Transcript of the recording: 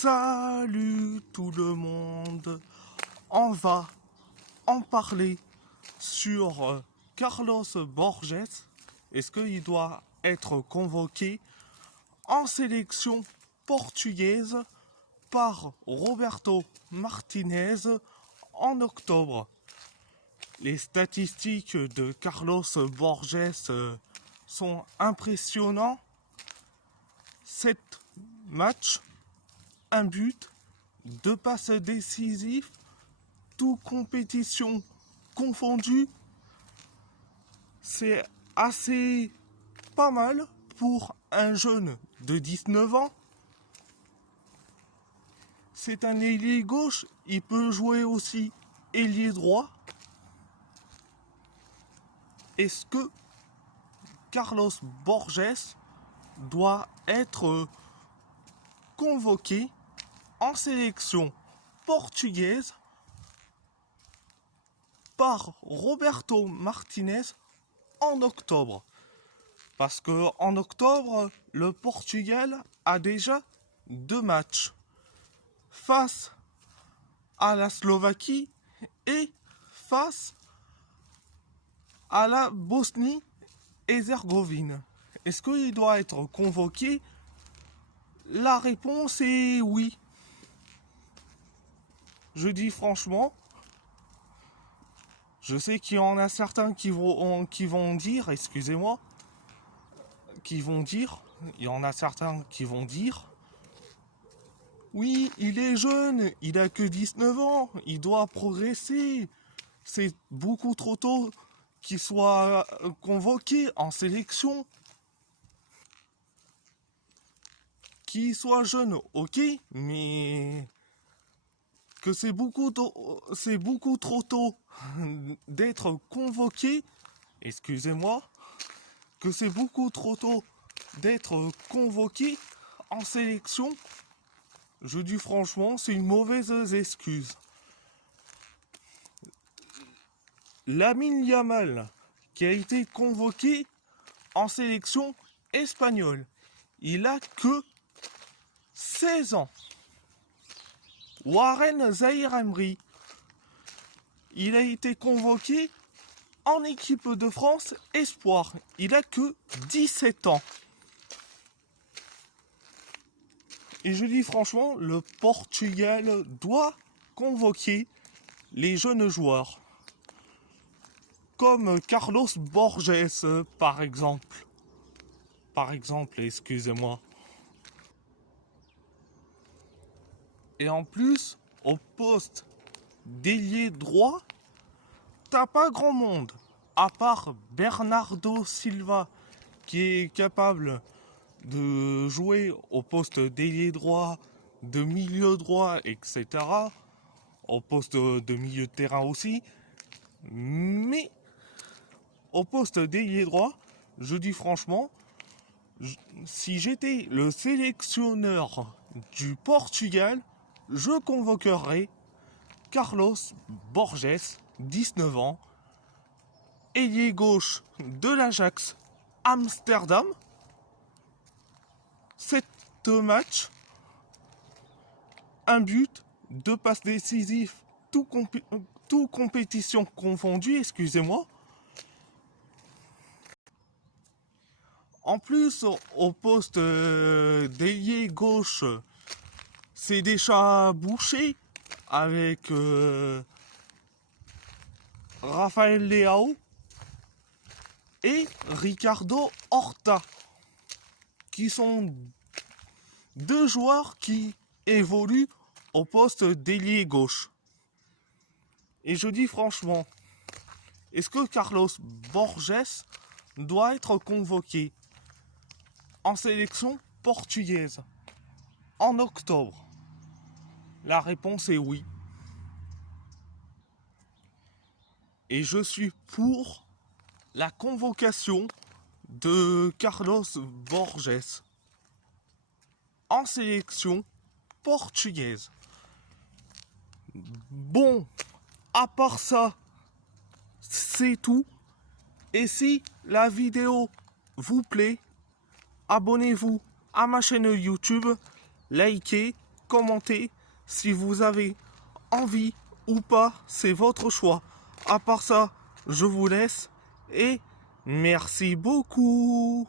Salut tout le monde, on va en parler sur Carlos Borges. Est-ce qu'il doit être convoqué en sélection portugaise par Roberto Martinez en octobre? Les statistiques de Carlos Borges sont impressionnantes. 7 matchs, 1 but, 2 passes décisives, toutes compétitions confondues. C'est assez pas mal pour un jeune de 19 ans. C'est un ailier gauche, il peut jouer aussi ailier droit. Est-ce que Carlos Borges doit être convoqué en sélection portugaise par Roberto Martinez en octobre? Parce que en octobre, le Portugal a déjà 2 matchs face à la Slovaquie et face à la Bosnie-Herzégovine. Est-ce qu'il doit être convoqué? La réponse est oui. Je dis franchement, je sais qu'il y en a certains qui vont dire, excusez-moi, il y en a certains qui vont dire, oui, il est jeune, il a que 19 ans, il doit progresser. C'est beaucoup trop tôt qu'il soit convoqué en sélection. Qu'il soit jeune, ok, mais que c'est beaucoup trop tôt d'être convoqué, excusez-moi, que c'est beaucoup trop tôt d'être convoqué en sélection, je dis franchement, c'est une mauvaise excuse. Lamine Yamal, qui a été convoqué en sélection espagnole, il a que 16 ans. Warren Zaïre-Emery, il a été convoqué en équipe de France Espoir. Il a que 17 ans. Et je dis franchement, le Portugal doit convoquer les jeunes joueurs. Comme Carlos Borges, par exemple. Excusez-moi. Et en plus, au poste d'ailier droit, t'as pas grand monde. À part Bernardo Silva, qui est capable de jouer au poste d'ailier droit, de milieu droit, etc. Au poste de milieu de terrain aussi. Mais au poste d'ailier droit, je dis franchement, si j'étais le sélectionneur du Portugal, je convoquerais Carlos Borges, 19 ans, ailier gauche de l'Ajax Amsterdam. 7 matchs, 1 but, 2 passes décisives, tout compétition confondue, excusez-moi. En plus, au poste d'ailier gauche, c'est déjà bouché avec Rafael Leao et Ricardo Horta, qui sont 2 joueurs qui évoluent au poste d'ailier gauche. Et je dis franchement, est-ce que Carlos Borges doit être convoqué en sélection portugaise en octobre? La réponse est oui. Et je suis pour la convocation de Carlos Borges en sélection portugaise. Bon, à part ça, c'est tout. Et si la vidéo vous plaît, abonnez-vous à ma chaîne YouTube, likez commenter si vous avez envie ou pas, c'est votre choix. À part ça, je vous laisse et merci beaucoup.